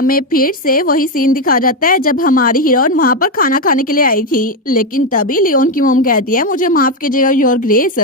हमें फिर से वही सीन दिखा जाता है जब हमारी हीरोइन वहां पर खाना खाने के लिए आई थी। लेकिन तभी लियोन की मॉम कहती है मुझे माफ कीजिएगा योर ग्रेस,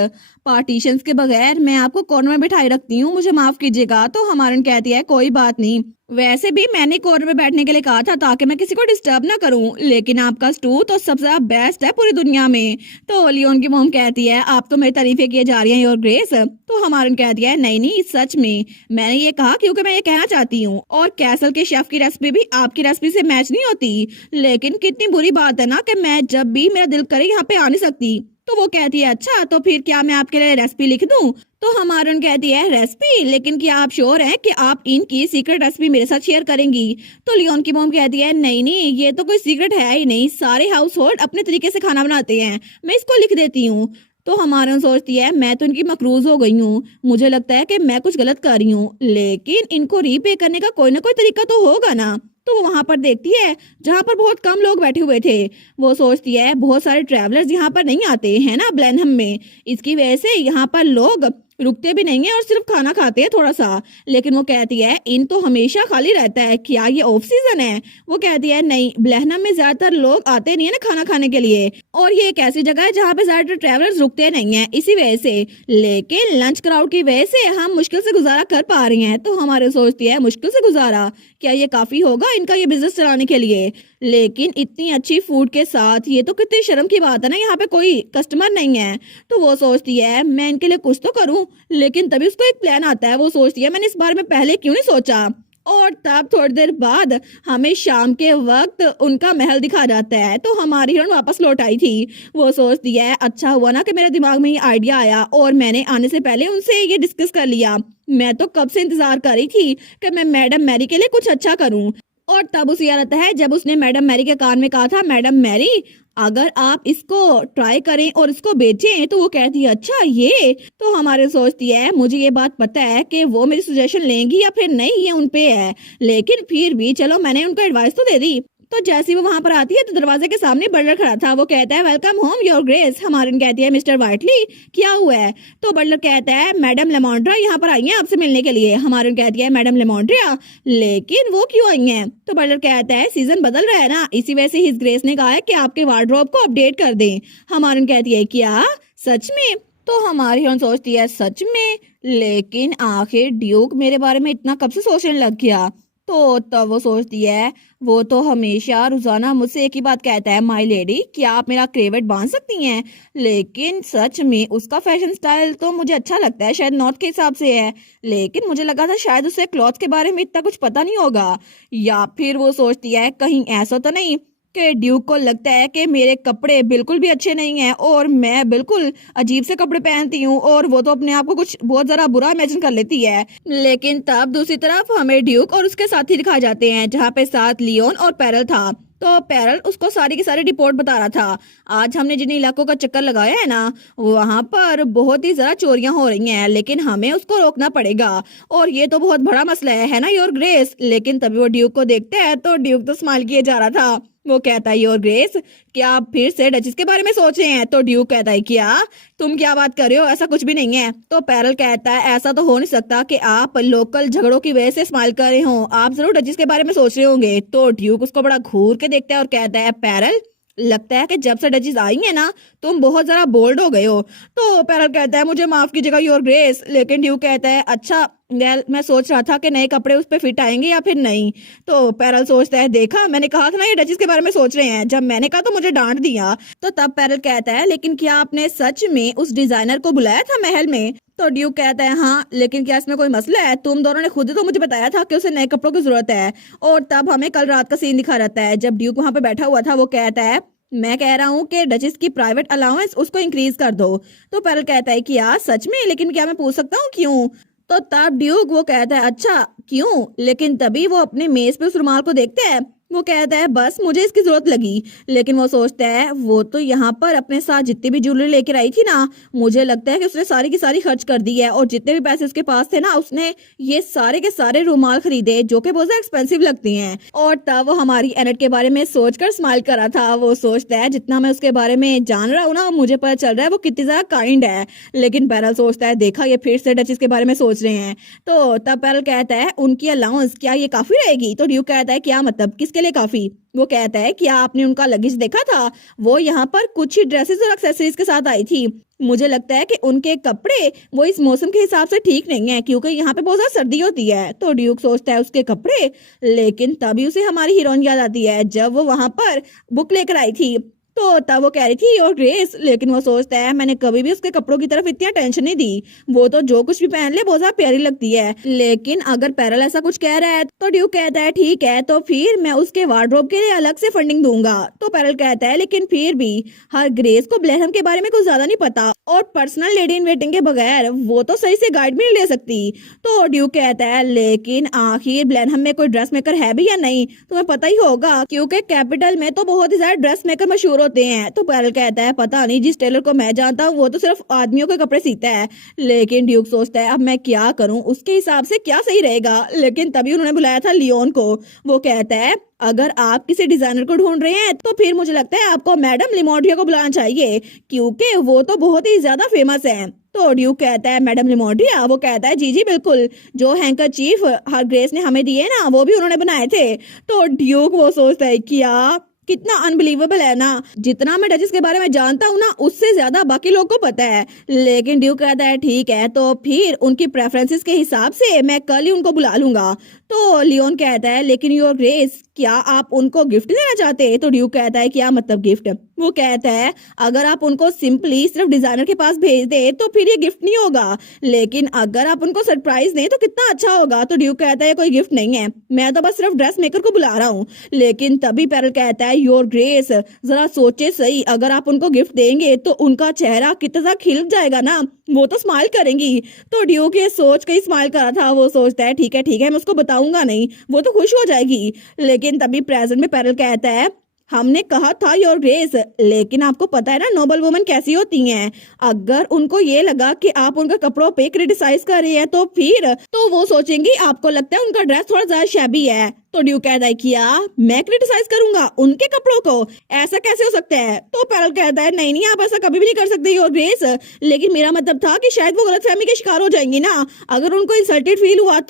पार्टीशंस के बगैर मैं आपको कॉर्नर में बिठाई रखती हूँ, मुझे माफ कीजिएगा। तो हमारन कहती है कोई बात नहीं, वैसे भी मैंने कॉर्नर में बैठने के लिए कहा था ताकि मैं किसी को डिस्टर्ब ना करूं, लेकिन आपका स्टू तो सबसे बेस्ट है पूरी दुनिया में। तो लियोन की मॉम कहती है आप तो मेरी तारीफें किए जा रही हैं योर ग्रेस। तो हमारन कहती है नहीं नहीं सच में मैंने ये कहा क्योंकि मैं ये कहना चाहती हूँ, और कैसल के शेफ की रेसिपी भी आपकी रेसिपी से मैच नहीं होती। लेकिन कितनी बुरी बात है ना कि मैं जब भी मेरा दिल करे यहाँ पे आ नहीं सकती। तो वो कहती है अच्छा तो फिर क्या मैं आपके लिए रेसिपी लिख दूं? तो हमारन कहती है रेसिपी, लेकिन क्या आप श्योर हैं कि आप इनकी सीक्रेट रेसिपी मेरे साथ शेयर करेंगी? तो लियोन की मॉम कहती है नहीं नहीं ये तो कोई सीक्रेट है ही नहीं, सारे हाउस होल्ड अपने तरीके से खाना बनाते हैं, मैं इसको लिख देती हूँ। तो हमारन सोचती है मैं तो इनकी मकरूज हो गई हूँ, मुझे लगता है कि मैं कुछ गलत कर रही हूँ, लेकिन इनको रीपे करने का कोई ना कोई तरीका तो होगा ना। तो वो वहां पर देखती है जहां पर बहुत कम लोग बैठे हुए थे। वो सोचती है बहुत सारे ट्रैवलर्स यहाँ पर नहीं आते हैं ना ब्लेनहम में, इसकी वजह से यहाँ पर लोग रुकते भी नहीं है और सिर्फ खाना खाते हैं थोड़ा सा। लेकिन वो कहती है इन तो हमेशा खाली रहता है, क्या ये ऑफ सीजन है? वो कहती है नहीं, ब्लेनहम में ज्यादातर लोग आते नहीं है ना खाना खाने के लिए, और ये एक ऐसी जगह है जहाँ पे ज्यादातर ट्रैवलर्स रुकते नहीं है इसी वजह से। लेकिन लंच क्राउड की वजह से हम मुश्किल से गुजारा कर पा रही हैं। तो हमारे सोचती है मुश्किल से गुजारा, क्या ये काफी होगा इनका ये बिजनेस चलाने के लिए? लेकिन इतनी अच्छी फूड के साथ ये तो कितनी शर्म की बात है ना, यहाँ पे कोई कस्टमर नहीं है। तो वो सोचती है मैं इनके लिए कुछ तो करूं, लेकिन तभी उसको एक प्लान आता है। वो सोचती है मैंने इस बारे में पहले क्यों नहीं सोचा। और तब थोड़ी देर बाद हमें शाम के वक्त उनका महल दिखा जाता है। तो हमारी हीरोइन वापस लौट आई थी। वो सोचती है अच्छा हुआ ना कि मेरे दिमाग में ये आइडिया आया और मैंने आने से पहले उनसे ये डिस्कस कर लिया। मैं तो कब से इंतजार कर रही थी कि मैं मैडम मैरी के लिए कुछ अच्छा करूं। और तब उसे याद आता है जब उसने मैडम मैरी के कान में कहा था मैडम मैरी अगर आप इसको ट्राई करें और इसको बेचें। तो वो कहती है अच्छा ये। तो हमारे सोचती है मुझे ये बात पता है कि वो मेरी सजेशन लेंगी या फिर नहीं, ये उन पे है, लेकिन फिर भी चलो मैंने उनको एडवाइस तो दे दी। तो जैसे वो वहां पर आती है तो दरवाजे के सामने बटलर खड़ा था। वो कहता है वेलकम होम योर ग्रेस। हमारी कहती है मिस्टर वाइटली क्या हुआ है? तो बटलर कहता है मैडम लेमोंड्रा यहाँ पर आई है आपसे मिलने के लिए। हमारी कहती है मैडम लेमोंड्रा, लेकिन वो क्यों आई हैं? तो बटलर कहता है सीजन बदल रहा है ना, इसी वजह से हिज ग्रेस ने कहा है कि आपके वार्डरोब को अपडेट कर दें। हमारी कहती है क्या सच में? तो हमारी हीरोइन सोचती है सच में, लेकिन आखिर ड्यूक मेरे बारे में इतना कब से सोचने लग गया? तो तब वो सोचती है वो तो हमेशा रोजाना मुझसे एक ही बात कहता है माय लेडी क्या आप मेरा क्रेवेट बांध सकती हैं? लेकिन सच में उसका फैशन स्टाइल तो मुझे अच्छा लगता है, शायद नॉर्थ के हिसाब से है, लेकिन मुझे लगा था शायद उसे क्लॉथ के बारे में इतना कुछ पता नहीं होगा। या फिर वो सोचती है कहीं ऐसा तो नहीं कि ड्यूक को लगता है कि मेरे कपड़े बिल्कुल भी अच्छे नहीं हैं और मैं बिल्कुल अजीब से कपड़े पहनती हूँ, और वो तो अपने आप को कुछ बहुत जरा बुरा इमेजिन कर लेती है। लेकिन तब दूसरी तरफ हमें ड्यूक और उसके साथी दिखाए जाते हैं जहाँ पे साथ लियोन और पैरल था। तो पैरल उसको सारी की सारी रिपोर्ट बता रहा था आज हमने जिन इलाकों का चक्कर लगाया है ना वहां पर बहुत ही ज्यादा चोरियां हो रही हैं, लेकिन हमें उसको रोकना पड़ेगा और ये तो बहुत बड़ा मसला है ना योर ग्रेस। लेकिन तभी वो ड्यूक को देखते हैं तो ड्यूक तो स्माइल किए जा रहा था। वो कहता है योर ग्रेस क्या आप फिर से डचेस के बारे में सोच रहे हैं? तो ड्यूक कहता है क्या तुम क्या बात कर रहे हो, ऐसा कुछ भी नहीं है। तो पैरल कहता है ऐसा तो हो नहीं सकता कि आप लोकल झगड़ों की वजह से स्माइल कर रहे हो, आप जरूर डचेस के बारे में सोच रहे होंगे। तो ड्यूक उसको बड़ा घूर के देखता है और कहता है पैरल लगता है कि जब से डचेस आई है ना तुम बहुत जरा बोल्ड हो गए हो। तो पैरल कहता है मुझे माफ कीजिएगा योर ग्रेस। लेकिन ड्यूक कहता है अच्छा वेल मैं सोच रहा था कि नए कपड़े उस पे फिट आएंगे या फिर नहीं। तो पैरल सोचता है देखा मैंने कहा था ना ये डचेस के बारे में सोच रहे हैं, जब मैंने कहा तो मुझे डांट दिया। तो तब पैरल कहता है लेकिन क्या आपने सच में उस डिजाइनर को बुलाया था महल में? तो ड्यूक कहता है हाँ, लेकिन क्या इसमें कोई मसला है? तुम दोनों ने खुद ही तो मुझे बताया था कि उसे नए कपड़ों की जरूरत है। और तब हमें कल रात का सीन दिखा रहता है जब ड्यूक वहां पे बैठा हुआ था। वो कहता है मैं कह रहा हूँ कि डचेस की प्राइवेट अलाउंस उसको इंक्रीज कर दो। तो पैरल कहता है कि यार सच में, लेकिन क्या मैं पूछ सकता हूँ क्यों? तो तब ड्यूक वो कहता है अच्छा क्यों? लेकिन तभी वो अपने मेज पे उस रुमाल को देखते हैं वो कहता है बस मुझे इसकी जरूरत लगी। लेकिन वो सोचता है वो तो यहाँ पर अपने साथ जितनी भी ज्वेलरी लेकर आई थी ना, मुझे लगता है कि उसने सारी की सारी खर्च कर दी है, और जितने भी पैसे उसके पास थे ना, उसने ये सारे के सारे रुमाल खरीदे जो कि बहुत एक्सपेंसिव लगती हैं। और तब वो हमारी एनेट के बारे में सोचकर स्माइल कर रहा था। वो सोचता है जितना मैं उसके बारे में जान रहा हूँ ना, मुझे पता चल रहा है वो कितनी ज्यादा काइंड है। लेकिन पैरल सोचता है देखा ये फिर से डचेस के बारे में सोच रहे हैं। तो तब पैरल कहता है उनकी अलाउंस क्या ये काफी रहेगी? तो ड्यूक कहता है क्या मतलब, किसके लिए काफी? वो कहता है क्या आपने उनका लगेज देखा था? वो यहाँ पर कुछ ही ड्रेसेस और एक्सेसरीज के साथ आई थी। मुझे लगता है कि उनके कपड़े वो इस मौसम के हिसाब से ठीक नहीं है, क्योंकि यहाँ पे बहुत ज्यादा सर्दी होती है। तो ड्यूक सोचता है उसके कपड़े, लेकिन तभी उसे हमारी हीरोइन याद आती है जब वो वहां पर बुक लेकर आई थी। तो तब वो कह रही थी योर ग्रेस, लेकिन वो सोचता है मैंने कभी भी उसके कपड़ों की तरफ इतनी टेंशन नहीं दी, वो तो जो कुछ भी पहन ले बहुत ज्यादा प्यारी लगती है। लेकिन अगर पैरल ऐसा कुछ कह रहा है तो ड्यूक कहता है ठीक है, तो फिर मैं उसके वार्डरोब के लिए अलग से फंडिंग दूंगा। तो पैरल कहता है लेकिन फिर भी हर ग्रेस को ब्लेनहम के बारे में कुछ ज्यादा नहीं पता, और पर्सनल लेडी इन वेटिंग के बगैर वो तो सही से गाइड भी नहीं ले सकती। तो ड्यूक कहता है लेकिन आखिर ब्लेनहम में कोई ड्रेस मेकर है भी या नहीं, तुम्हें पता ही होगा, क्योंकि कैपिटल में तो बहुत ही ज्यादा ड्रेस मेकर मशहूर होते हैं। तो पैरल कहता है पता नहीं, जिस टेलर को मैं जानता हूँ वो तो सिर्फ आदमियों के कपड़े सीता है। लेकिन ड्यूक सोचता है अब मैं क्या करूं, उसके हिसाब से क्या सही रहेगा। लेकिन तभी उन्होंने बुलाया था लियोन को। वो कहता है अगर आप किसी डिजाइनर को ढूंढ रहे हैं तो फिर मुझे लगता है आपको मैडम लिमोडिया को बुलाना चाहिए, क्योंकि वो तो बहुत ही ज्यादा फेमस है। तो ड्यूक कहता है मैडम लिमोडिया? वो कहता है जी जी बिल्कुल, जो हैंकर चीफ हर ग्रेस ने हमें दिए ना, वो भी उन्होंने बनाए थे। तो ड्यूक वो सोचता है क्या कितना अनबिलीवेबल है ना, जितना मैं डचेस के बारे में जानता हूँ ना, उससे ज्यादा बाकी लोग को पता है। लेकिन ड्यूक कहता है ठीक है, तो फिर उनकी प्रेफरेंसेस के हिसाब से मैं कल ही उनको बुला लूंगा। तो लियोन कहता है लेकिन योर ग्रेस क्या आप उनको गिफ्ट देना चाहते? तो ड्यूक कहता है क्या मतलब गिफ्ट? वो कहता है अगर आप उनको सिंपली सिर्फ डिजाइनर के पास भेज दे तो फिर ये गिफ्ट नहीं होगा, लेकिन अगर आप उनको सरप्राइज दें तो कितना अच्छा होगा। तो ड्यूक कहता है कोई गिफ्ट नहीं है, मैं तो बस सिर्फ ड्रेस मेकर को बुला रहा हूँ। लेकिन तभी पैरल कहता है योर ग्रेस जरा सोचे सही, अगर आप उनको गिफ्ट देंगे तो उनका चेहरा कितना खिल जाएगा ना, वो तो स्माइल करेंगी। तो ड्यूक ये सोच के ही स्माइल करा था। वो सोचता है ठीक है मैं उसको बताऊंगा नहीं, वो तो खुश हो जाएगी। लेकिन तभी प्रेजेंट में पैरल कहता है हमने कहा था योर ग्रेस, लेकिन आपको पता है ना नोबल वुमन कैसी होती हैं, अगर उनको ये लगा कि आप उनके कपड़ों पे क्रिटिसाइज कर रही हैं तो फिर तो वो सोचेंगी आपको लगता है उनका ड्रेस थोड़ा ज्यादा शैबी है। तो ड्यूक कहता है किया मैं क्रिटिसाइज करूंगा उनके कपड़ों को, ऐसा कैसे हो सकता है? तो पैरल कहता है नहीं आप ऐसा कभी भी नहीं कर सकते योर ग्रेस, लेकिन मेरा मतलब था कि शायद वो गलतफहमी के शिकार हो जाएंगी ना, अगर उनको इंसल्टेड फील हुआ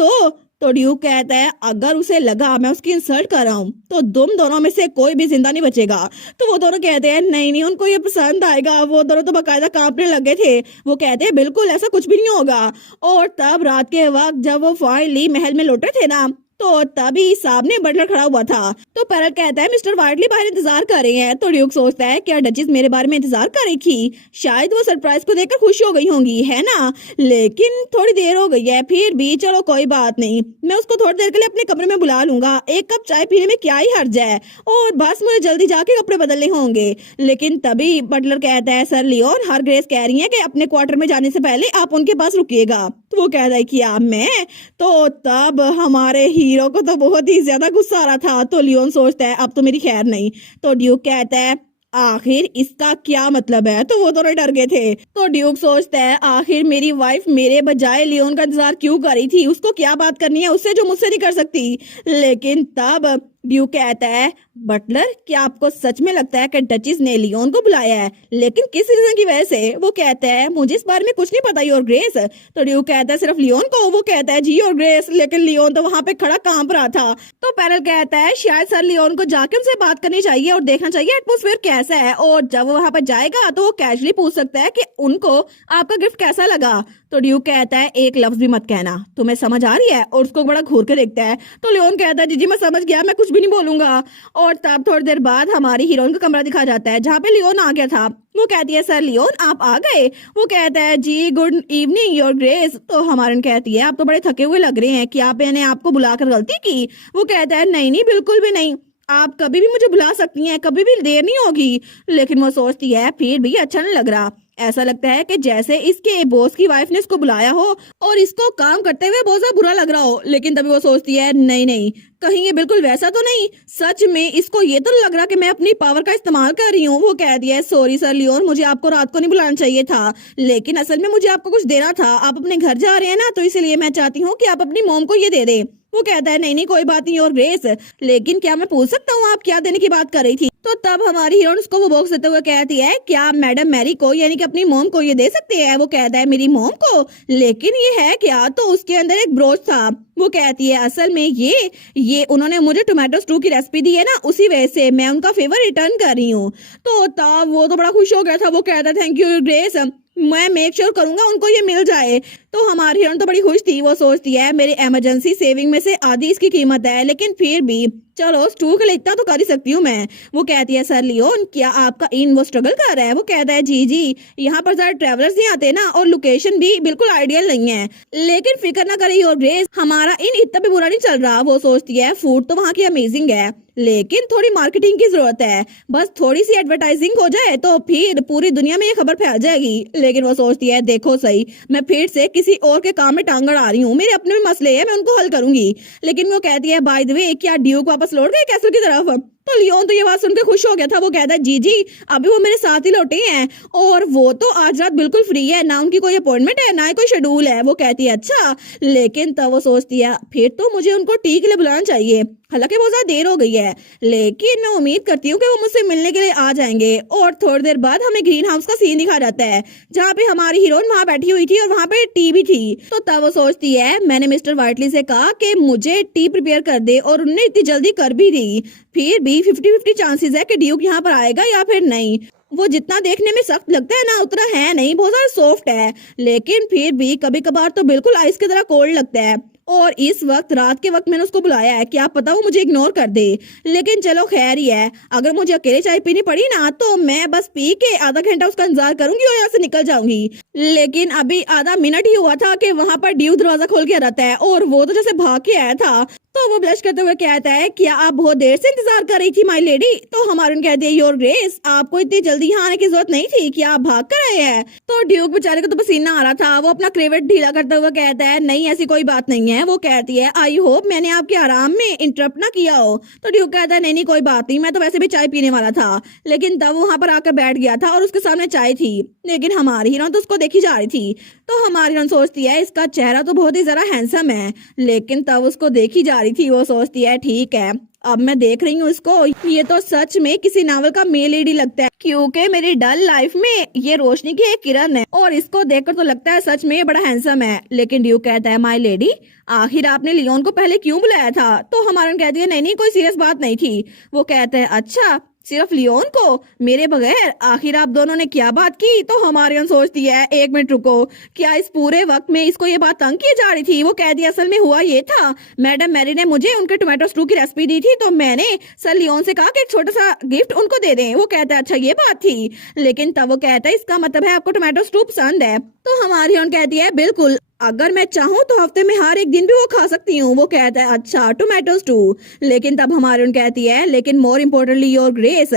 तो ड्यूक कहता है अगर उसे लगा मैं उसकी इंसल्ट कर रहा हूँ तो तुम दोनों में से कोई भी जिंदा नहीं बचेगा। तो वो दोनों कहते हैं नहीं उनको ये पसंद आएगा, वो दोनों तो बकायदा कांपने लगे थे। वो कहते हैं बिल्कुल ऐसा कुछ भी नहीं होगा। और तब रात के वक्त जब वो फाइनली महल में लौटे थे ना, तो तभी सामने बटलर खड़ा हुआ था। तो पैरल कहता है मिस्टर वाइटली बाहर इंतजार कर रहे हैं। तो ड्यूक सोचता है क्या डचेस मेरे बारे में इंतजार कर रही थी, शायद वो सरप्राइज को देखकर खुश हो गई होंगी, है ना, लेकिन थोड़ी देर हो गई है, फिर भी चलो कोई बात नहीं, मैं उसको थोड़ी देर के लिए अपने कमरे में बुला लूंगा, एक कप चाय पीने में क्या ही हर्ज है, और बस मुझे जल्दी जाके कपड़े बदलने होंगे। लेकिन तभी बटलर कहता है सर लियोन हर ग्रेस कह रही है कि अपने क्वार्टर में जाने से पहले आप उनके पास रुकिएगा। तो वो कहता है कि मैं तो तब हमारे हीरो को तो बहुत ही ज्यादा गुस्सा आ रहा था। तो लियोन सोचता है अब तो मेरी खैर नहीं। तो ड्यूक कहता है आखिर इसका क्या मतलब है? तो वो दोनों डर गए थे। तो ड्यूक सोचता है आखिर मेरी वाइफ मेरे बजाय लियोन का इंतजार क्यों कर रही थी, उसको क्या बात करनी है उससे जो मुझसे नहीं कर सकती। लेकिन तब ड्यूक कहता है बटलर क्या आपको सच में लगता है कि डचेस ने लियोन को बुलाया है, लेकिन किस रीजन की वजह से? वो कहता है मुझे इस बारे में कुछ नहीं पता योर ग्रेस। तो ड्यूक कहता है सिर्फ लियोन को? वो कहता है जी योर ग्रेस, लेकिन लियोन तो वहां पे खड़ा कांप रहा था। तो पैरल कहता है शायद सर लियोन को जाकर उनसे बात करनी चाहिए और देखना चाहिए एटमॉस्फेयर कैसा है, और जब वो वहां पर जाएगा तो वो कैजुअली पूछ सकता है कि उनको आपका गिफ्ट कैसा लगा। तो ड्यूक कहता है एक लफ्ज भी मत कहना, तुम्हें समझ आ रही है? और उसको बड़ा घूर के देखता है। तो लियोन कहता है जी मैं समझ गया, मैं कुछ भी नहीं बोलूंगा। और तब थोड़ी देर बाद हमारी हीरोइन का कमरा दिखा जाता है जहाँ पे लियोन आ गया था। वो कहती है सर लियोन आप आ गए? वो कहता है जी गुड इवनिंग योर ग्रेस। तो हमारन कहती है आप तो बड़े थके हुए लग रहे हैं, क्या मैंने आपको बुलाकर गलती की? वो कहता है नहीं बिल्कुल भी नहीं, आप कभी भी मुझे बुला सकती हैं, कभी भी देर नहीं होगी। लेकिन वो सोचती है फिर भी अच्छा नहीं लग रहा। ऐसा लगता है कि जैसे इसके बॉस की वाइफ ने इसको बुलाया हो और इसको काम करते हुए बहुत ज्यादा बुरा लग रहा हो। लेकिन तभी वो सोचती है नहीं नहीं, कहीं ये बिल्कुल वैसा तो नहीं, सच में इसको ये तो नहीं लग रहा कि मैं अपनी पावर का इस्तेमाल कर रही हूँ। वो कह दिया सॉरी सर लियोन, मुझे आपको रात को नहीं बुलाना चाहिए था, लेकिन असल में मुझे आपको कुछ देना था। आप अपने घर जा रहे हैं ना, तो इसलिए मैं चाहती हूँ कि आप अपनी मॉम को ये दे दे। वो कहता है नहीं नहीं कोई बात नहीं और ग्रेस, लेकिन क्या मैं पूछ सकता हूँ आप क्या देने की बात कर रही थी। तो तब हमारी हीरोइन उसको वो बॉक्स देते हुए कहती है क्या मैडम मैरी को यानी कि अपनी मॉम को ये दे सकते हैं। वो कहता है मेरी मॉम को, लेकिन ये है क्या। तो उसके अंदर एक ब्रोच था। वो कहती है असल में ये उन्होंने मुझे टोमेटो स्टू की रेसिपी दी है ना, उसी वजह से मैं उनका फेवर रिटर्न कर रही हूँ। तो तब वो तो बड़ा खुश हो गया था। वो कहता है थैंक यू ग्रेस, मैं मेक श्योर करूंगा उनको ये मिल जाए। तो हमारी हीरोइन तो बड़ी खुश थी। वो सोचती है मेरी इमरजेंसी सेविंग में से आधी इसकी कीमत है, लेकिन फिर भी चलो स्टू के लिए इतना तो कर ही सकती हूँ मैं। वो कहती है सर लियोन क्या आपका इन वो स्ट्रगल कर रहा है। वो कहता है जी यहाँ पर ज्यादा ट्रेवलर्स नहीं आते ना, और लोकेशन भी बिल्कुल आइडियल नहीं है, लेकिन फिक्र ना करिए और ग्रेस हमारा इन इतना भी बुरा नहीं चल रहा। वो सोचती है फूड तो वहाँ की अमेजिंग है, लेकिन थोड़ी मार्केटिंग की जरूरत है, बस थोड़ी सी एडवर्टाइजिंग हो जाए तो फिर पूरी दुनिया में ये खबर फैल जाएगी। लेकिन वो सोचती है देखो सही, मैं फिर से किसी और के काम में टांग अड़ा रही हूँ, मेरे अपने भी मसले हैं, मैं उनको हल करूंगी। लेकिन वो कहती है बाय द वे क्या ड्यूक वापस लौट गए कैसल की तरफ। तो लियोन तो ये बात सुनकर खुश हो गया था। वो कहता है जी अभी वो मेरे साथ ही लौटे हैं, और वो तो आज रात बिल्कुल फ्री है, ना उनकी कोई अपॉइंटमेंट है ना ही कोई शेड्यूल है। वो कहती है अच्छा, लेकिन तब वो सोचती है फिर तो मुझे उनको टी के लिए बुलाना चाहिए, हालांकि बहुत ज्यादा देर हो गई है, लेकिन मैं उम्मीद करती हूँ कि वो मुझसे मिलने के लिए आ जाएंगे। और थोड़ी देर बाद हमें ग्रीन हाउस का सीन दिखा जाता है, जहाँ पे हमारी हीरोइन वहां बैठी हुई थी और वहां पे टी भी थी। तो तब वो सोचती है मैंने मिस्टर वाइटली से कहा कि मुझे टी प्रिपेयर कर दे, और उन्होंने इतनी जल्दी कर भी दी। फिर भी 50-50 चांसेस है कि ड्यूक यहाँ पर आएगा या फिर नहीं। वो जितना देखने में सख्त लगता है ना, उतना है नहीं, बहुत ज्यादा सॉफ्ट है, लेकिन फिर भी कभी कभार तो बिल्कुल आइस की तरह कोल्ड लगता है। और इस वक्त रात के वक्त मैंने उसको बुलाया है, क्या पता वो मुझे इग्नोर कर दे, लेकिन चलो खैर ही है। अगर मुझे अकेले चाय पीनी पड़ी ना, तो मैं बस पी के आधा घंटा उसका इंतजार करूंगी और यहाँ से निकल जाऊंगी। लेकिन अभी आधा मिनट ही हुआ था कि वहां पर ड्यू दरवाजा खोल के रहता है, और वो तो जैसे भाग के आया था। तो वो ब्लश करते हुए कहता है क्या आप बहुत देर से इंतजार कर रही थी माय लेडी। तो हमारे कहती है योर ग्रेस, आपको इतनी जल्दी यहाँ आने की जरूरत नहीं थी, क्या आप भाग कर आए हैं। तो ड्यूक बेचारे को तो पसीना आ रहा था। वो अपना क्रेवेट ढीला करते हुए कहता है नहीं ऐसी कोई बात नहीं है। वो कहती है आई होप मैंने आपके आराम में इंटरप्ट ना किया हो। तो ड्यूक कहता है नहीं कोई बात नहीं, मैं तो वैसे भी चाय पीने वाला था। लेकिन तब वहां पर आकर बैठ गया था और उसके सामने चाय थी, लेकिन हमारी हीरोइन तो उसको देखी जा रही थी। तो हमारी हीरोइन सोचती है इसका चेहरा तो बहुत ही जरा हैंडसम है, लेकिन तब उसको देखी जा रही थी। वो सोचती है ठीक है अब मैं देख रही हूँ इसको, ये तो सच में किसी नावल का मेल लीड लगता है, क्योंकि मेरी डल लाइफ में ये रोशनी की एक किरण है, और इसको देखकर तो लगता है सच में ये बड़ा हैंडसम है। लेकिन ड्यूक कहता है माय लेडी, आखिर आपने लियोन को पहले क्यों बुलाया था। तो हमारी कहती है नहीं कोई सीरियस बात नहीं थी। वो कहता है अच्छा सिर्फ लियोन को मेरे बगैर, आखिर आप दोनों ने क्या बात की। तो हमारी सोचती है एक मिनट रुको, क्या इस पूरे वक्त में इसको ये बात तंग की जा रही थी। वो कहती है असल में हुआ ये था, मैडम मैरी ने मुझे उनके टोमेटो स्टू की रेसिपी दी थी, तो मैंने सर लियोन से कहा कि एक छोटा सा गिफ्ट उनको दे दें। वो कहता है अच्छा ये बात थी। लेकिन तब वो कहता है इसका मतलब है आपको टोमेटो स्टू पसंद है। तो हमारी कहती है बिल्कुल, अगर मैं चाहूँ तो हफ्ते में हर एक दिन भी वो खा सकती हूँ। वो कहता है अच्छा टोमेटो स्टू। लेकिन तब हमारी कहती है लेकिन मोर इम्पोर्टेंटली योर ग्रेस,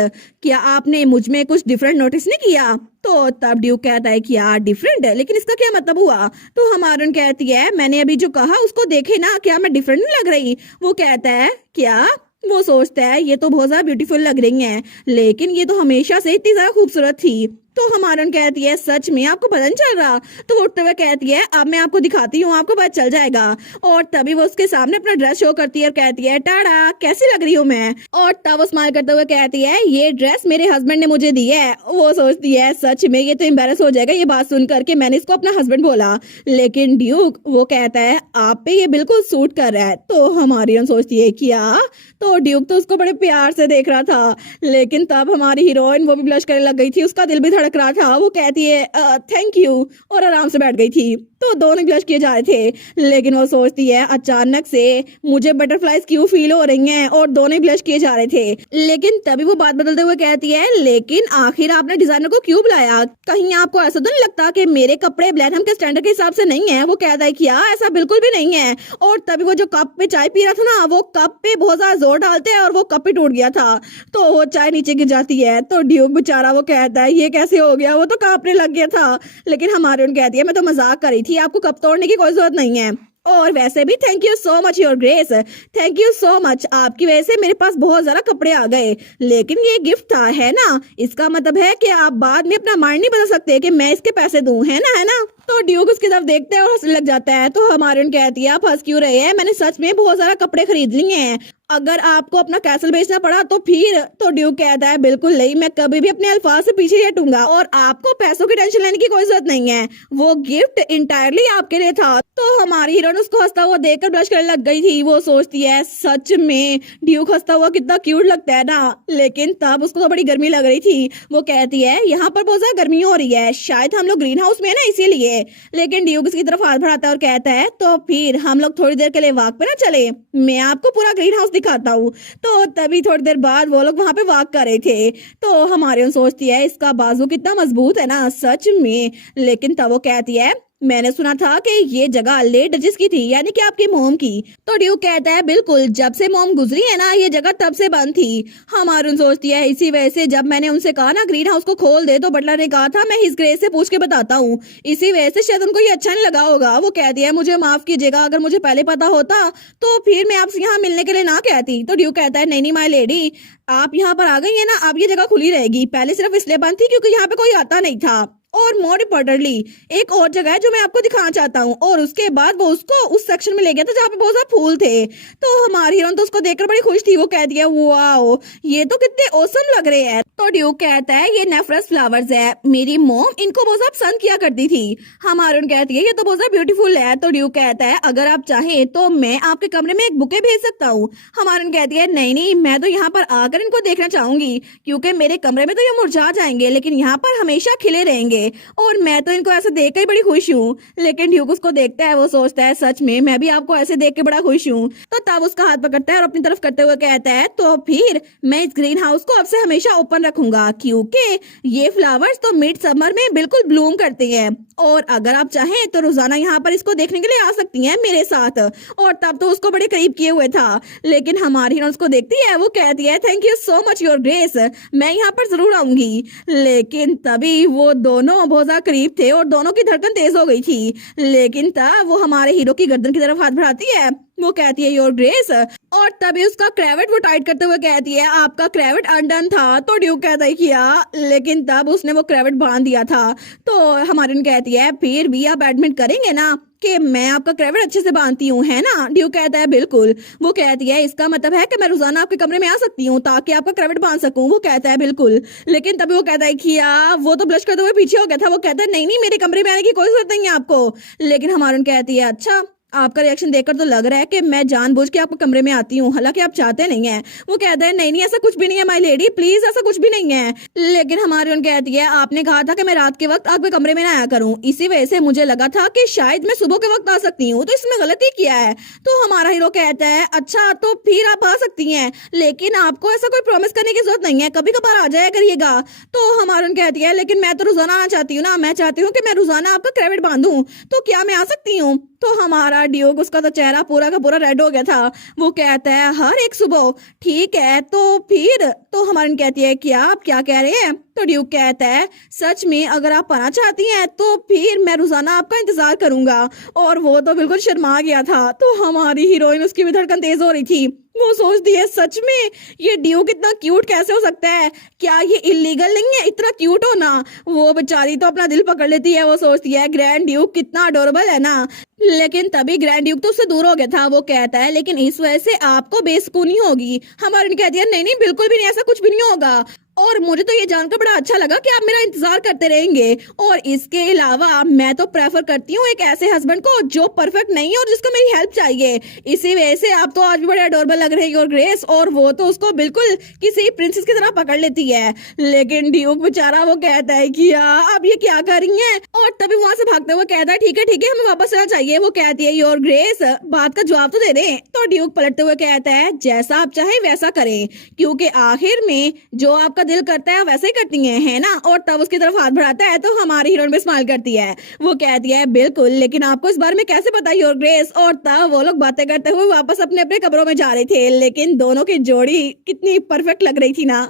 क्या आपने मुझ में कुछ डिफरेंट नोटिस नहीं किया। तो तब ड्यूक कहता है कि यार डिफरेंट है, लेकिन इसका क्या मतलब हुआ। तो हमारी कहती है मैंने अभी जो कहा उसको देखे ना, क्या मैं डिफरेंट नहीं लग रही। वो कहता है क्या। वो सोचता है ये तो बहुत ज्यादा ब्यूटीफुल लग रही हैं, लेकिन ये तो हमेशा से इतनी ज्यादा खूबसूरत थी। तो हमारन कहती है सच में आपको पता नहीं चल रहा। तो वो उठते हुए कहती है अब मैं आपको दिखाती हूँ, आपको पता चल जाएगा। और तभी वो उसके सामने अपना ड्रेस शो करती है और कहती है टाड़ा कैसी लग रही हूँ मैं। और तब वो स्माइल करते हुए कहती है ये ड्रेस मेरे हस्बैंड ने मुझे दी है। वो सोचती है सच में ये तो एम्बेरस हो जाएगा ये बात सुनकर के मैंने इसको अपना हस्बैंड बोला। लेकिन ड्यूक वो कहता है आप पे ये बिल्कुल सूट कर रहा है। तो हमारी हम सोचती है क्या। तो ड्यूक तो उसको बड़े प्यार से देख रहा था, लेकिन तब हमारी हीरोइन वो भी ब्लश करने लग गई थी, उसका दिल भी धड़क रहा था। वो कहती है थैंक यू, और आराम से बैठ गई थी। तो दोनों ब्लश किए जा रहे थे, लेकिन वो सोचती है अचानक से मुझे बटरफ्लाइज क्यों फील हो रही हैं, और दोनों ब्लश किए जा रहे थे। लेकिन तभी वो बात बदलते हुए कहती है लेकिन आखिर आपने डिजाइनर को क्यों बुलाया? कहीं आपको ऐसा तो नहीं लगता कि मेरे कपड़े ब्लैनहम के स्टैंडर्ड के हिसाब से नहीं है? वो कहता है कि ऐसा बिल्कुल भी नहीं है। और तभी वो जो कप पे चाय पी रहा था ना, वो कप पे बहुत ज्यादा जोर डालते हैं और वो कप ही टूट गया था। तो वो चाय नीचे गिर जाती है। तो ड्यूक बेचारा वो कहता है ये कैसे हो गया, वो तो कांपने लग गया था। लेकिन हमारे उन कहती है मैं तो मजाक कर रही थी, आपको कप तोड़ने की कोई जरूरत नहीं है। और वैसे भी thank you so much your grace, thank you so much, आपकी वजह से मेरे पास बहुत ज्यादा कपड़े आ गए। लेकिन ये गिफ्ट था, है ना? इसका मतलब है कि आप बाद में अपना माइंड नहीं बदल सकते कि मैं इसके पैसे दूं, है ना? है ना? तो ड्यूक उसकी तरफ देखता है और हंसने लग जाता है। तो हमारे उन कहती है आप हंस क्यों रहे हैं, मैंने सच में बहुत सारा कपड़े खरीद लिए हैं। अगर आपको अपना कैसल बेचना पड़ा तो फिर? तो ड्यूक कहता है बिल्कुल नहीं, मैं कभी भी अपने अल्फाज से पीछे नहीं हटूंगा और आपको पैसों की टेंशन लेने की कोई जरूरत नहीं है, वो गिफ्ट इंटायरली आपके लिए था। तो हमारी हीरोइन उसको हंसता हुआ देखकर ब्लश करने लग गई थी। वो सोचती है सच में ड्यूक हंसता हुआ कितना क्यूट लगता है ना। लेकिन तब उसको तो बड़ी गर्मी लग रही थी। वो कहती है यहाँ पर बहुत ज्यादा गर्मी हो रही है, शायद हम लोग ग्रीन हाउस में है ना इसीलिए। लेकिन ड्यूक उसकी तरफ हाथ बढ़ाता है और कहता है तो फिर हम लोग थोड़ी देर के लिए वॉक पे ना चले, मैं आपको पूरा ग्रीन हाउस दिखाता हूँ। तो तभी थोड़ी देर बाद वो लोग वहां पे वॉक कर रहे थे। तो हमारी सोचती है इसका बाजू कितना मजबूत है ना, सच में। लेकिन तब वो कहती है मैंने सुना था कि ये जगह लेट डचेस की थी, यानी कि आपकी मोम की। तो ड्यूक कहता है बिल्कुल, जब से मोम गुजरी है ना ये जगह तब से बंद थी। हमारून सोचती है इसी वजह से जब मैंने उनसे कहा ना ग्रीन हाउस को खोल दे तो बटलर ने कहा था मैं हिज ग्रेस से पूछ के बताता हूँ, इसी वजह से शायद उनको ये अच्छा नहीं लगा होगा। वो कहती है मुझे माफ कीजिएगा, अगर मुझे पहले पता होता तो फिर मैं आपसे यहाँ मिलने के लिए ना कहती। तो ड्यूक कहता है नहीं नहीं माय लेडी, आप यहाँ पर आ गई है ना, अब ये जगह खुली रहेगी, पहले सिर्फ इसलिए बंद थी क्योंकि यहाँ पे कोई आता नहीं था। और मोर इम्पोर्टेंटली एक और जगह है जो मैं आपको दिखाना चाहता हूँ। और उसके बाद वो उसको उस सेक्शन में ले गया था जहाँ पे बहुत सारे फूल थे। तो हमारी हीरोइन तो उसको देखकर बड़ी खुश थी। वो कहती है वाओ ये तो कितने औसम लग रहे हैं। तो ड्यूक कहता है ये नेफ्रस फ्लावर्स है, मेरी मोम इनको बहुत ज्यादा पसंद किया करती थी। हमारी कहती है ये तो बहुत ज्यादा ब्यूटीफुल है। तो ड्यूक कहता है अगर आप चाहें तो मैं आपके कमरे में एक बुके भेज सकता हूँ। हमारी कहती है नहीं नहीं, मैं तो यहाँ पर आकर इनको देखना चाहूंगी, क्योंकि मेरे कमरे में तो ये मुरझा जाएंगे लेकिन यहाँ पर हमेशा खिले रहेंगे और मैं तो इनको ऐसे देख कर बड़ी खुश हूँ। लेकिन ड्यूक उसको देखता है, वो सोचता है सच में मैं भी आपको ऐसे देख के बड़ा खुश हूँ। तो तब उसका हाथ पकड़ता है और अपनी तरफ करते हुए कहता है तो फिर मैं इस ग्रीन हाउस को अब से हमेशा ओपन रखूंगा, क्योंकि ये फ्लावर्स तो मिड समर में बिल्कुल ब्लूम करते हैं और अगर आप चाहें तो रोजाना यहाँ पर इसको देखने के लिए आ सकती हैं मेरे साथ। और तब तो उसको बड़े करीब किए हुए था। लेकिन हमारी हीरोइन उसको देखती है, वो कहती है thank you so much your grace, मैं यहाँ पर जरूर आऊंगी। लेकिन तभी वो दोनों बहुत ज्यादा करीब थे और दोनों की धड़कन तेज हो गई थी। लेकिन तब वो हमारे हीरो की गर्दन की तरफ हाथ बढ़ाती है, वो कहती है योर ग्रेस, और तभी उसका क्रेविट वो टाइट करते हुए कहती है आपका क्रेविट अनडन था। तो ड्यूक कहता है किया, लेकिन तब उसने वो क्रेविट बांध दिया था। तो हमारी कहती है फिर भी आप एडमिट करेंगे ना कि मैं आपका क्रेविट अच्छे से बांधती हूँ, है ना? ड्यूक कहता है बिल्कुल। वो कहती है इसका मतलब है कि मैं रोजाना आपके कमरे में आ सकती हूँ ताकि आपका क्रेविट बांध सकूं। वो कहता है बिल्कुल। लेकिन तभी वो कहता है किया, वो तो ब्लश करते हुए पीछे हो गया था। वो कहता है नहीं नहीं, मेरे कमरे में आने की कोई जरूरत नहीं है आपको। लेकिन हमारी कहती है अच्छा, आपका रिएक्शन देखकर तो लग रहा है कि मैं जानबूझ के आपके कमरे में आती हूँ, हालांकि आप चाहते नहीं है। वो कहता है नहीं नहीं, ऐसा कुछ भी नहीं है माय लेडी, प्लीज ऐसा कुछ भी नहीं है। लेकिन हमारी उन कहती है आपने कहा था कि मैं रात के वक्त आपके कमरे में ना आया करूँ, इसी वजह से मुझे लगा था कि शायद मैं सुबह के वक्त आ सकती हूँ, तो इसमें गलती किया है। तो हमारा हीरो कहता है अच्छा तो फिर आप आ सकती हैं, लेकिन आपको ऐसा कोई प्रॉमिस करने की जरूरत नहीं है, कभी कभार आ जाया करिएगा। तो हमारी उन कहती है लेकिन मैं तो रोजाना आना चाहती हूँ ना, मैं चाहती हूँ कि मैं रोजाना आपका क्रेडिट बांधूं, तो क्या मैं आ सकती हूँ? तो हमारा ड्यूक, उसका तो चेहरा पूरा का पूरा रेड हो गया था। वो कहता है हर एक सुबह, ठीक है तो फिर? तो हमारी कहती है क्या आप क्या कह रहे हैं? तो ड्यूक कहता है सच में अगर आप आना चाहती हैं तो फिर मैं रोजाना आपका इंतजार करूंगा। और वो तो बिल्कुल शर्मा गया था। तो हमारी हीरोइन, उसकी भी धड़कन तेज हो रही थी। वो सोचती है सच में ये ड्यूक इतना क्यूट कैसे हो सकता है, क्या ये इलीगल नहीं है इतना क्यूट होना? वो बेचारी तो अपना दिल पकड़ लेती है। वो सोचती है ग्रैंड ड्यूक कितना अडोरेबल है ना। लेकिन तभी ग्रैंड ड्यूक तो उससे दूर हो गया था। वो कहता है लेकिन इस वजह से आपको बेसुकूनी होगी। हमारी कहती है नहीं नहीं, बिल्कुल भी नहीं, ऐसा कुछ भी नहीं होगा। और मुझे तो ये जानकर बड़ा अच्छा लगा कि आप मेरा इंतजार करते रहेंगे। और इसके अलावा मैं तो प्रेफर करती हूँ एक ऐसे हस्बैंड को जो परफेक्ट नहीं है और जिसको मेरी हेल्प चाहिए। इसी वजह से आप तो आज भी बड़े अडोरेबल लग रही है योर ग्रेस, और वो तो उसको बिल्कुल किसी प्रिंसेस की तरह पकड़ लेती है। लेकिन ड्यूक बेचारा वो कहता है कि अब ये क्या कर रही हैं, और तभी वहां से भागते हुए कहता है ठीक है हमें वापस चलना चाहिए। वो कहती है योर ग्रेस बात का जवाब तो दे दें। तो ड्यूक पलटते हुए कहता है जैसा आप चाहे वैसा करें, क्योंकि आखिर में जो आपका दिल करता है वैसे ही करती है ना। और तब उसकी तरफ हाथ बढ़ाता है तो हमारी हीरोइन भी स्माइल करती है। वो कहती है बिल्कुल, लेकिन आपको इस बारे में कैसे पता योर ग्रेस। और तब वो लोग बातें करते हुए वापस अपने अपने कमरों में जा रहे थे, लेकिन दोनों की जोड़ी कितनी परफेक्ट लग रही थी ना।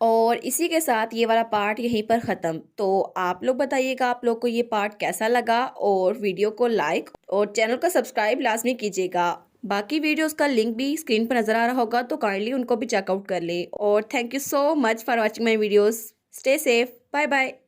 और इसी के साथ ये वाला पार्ट यहीं पर ख़त्म। तो आप लोग बताइएगा आप लोग को ये पार्ट कैसा लगा, और वीडियो को लाइक और चैनल को सब्सक्राइब लाजमी कीजिएगा। बाकी वीडियोस का लिंक भी स्क्रीन पर नज़र आ रहा होगा, तो काइंडली उनको भी चेकआउट कर ले। और thank you so much for watching my videos. Stay safe, bye bye.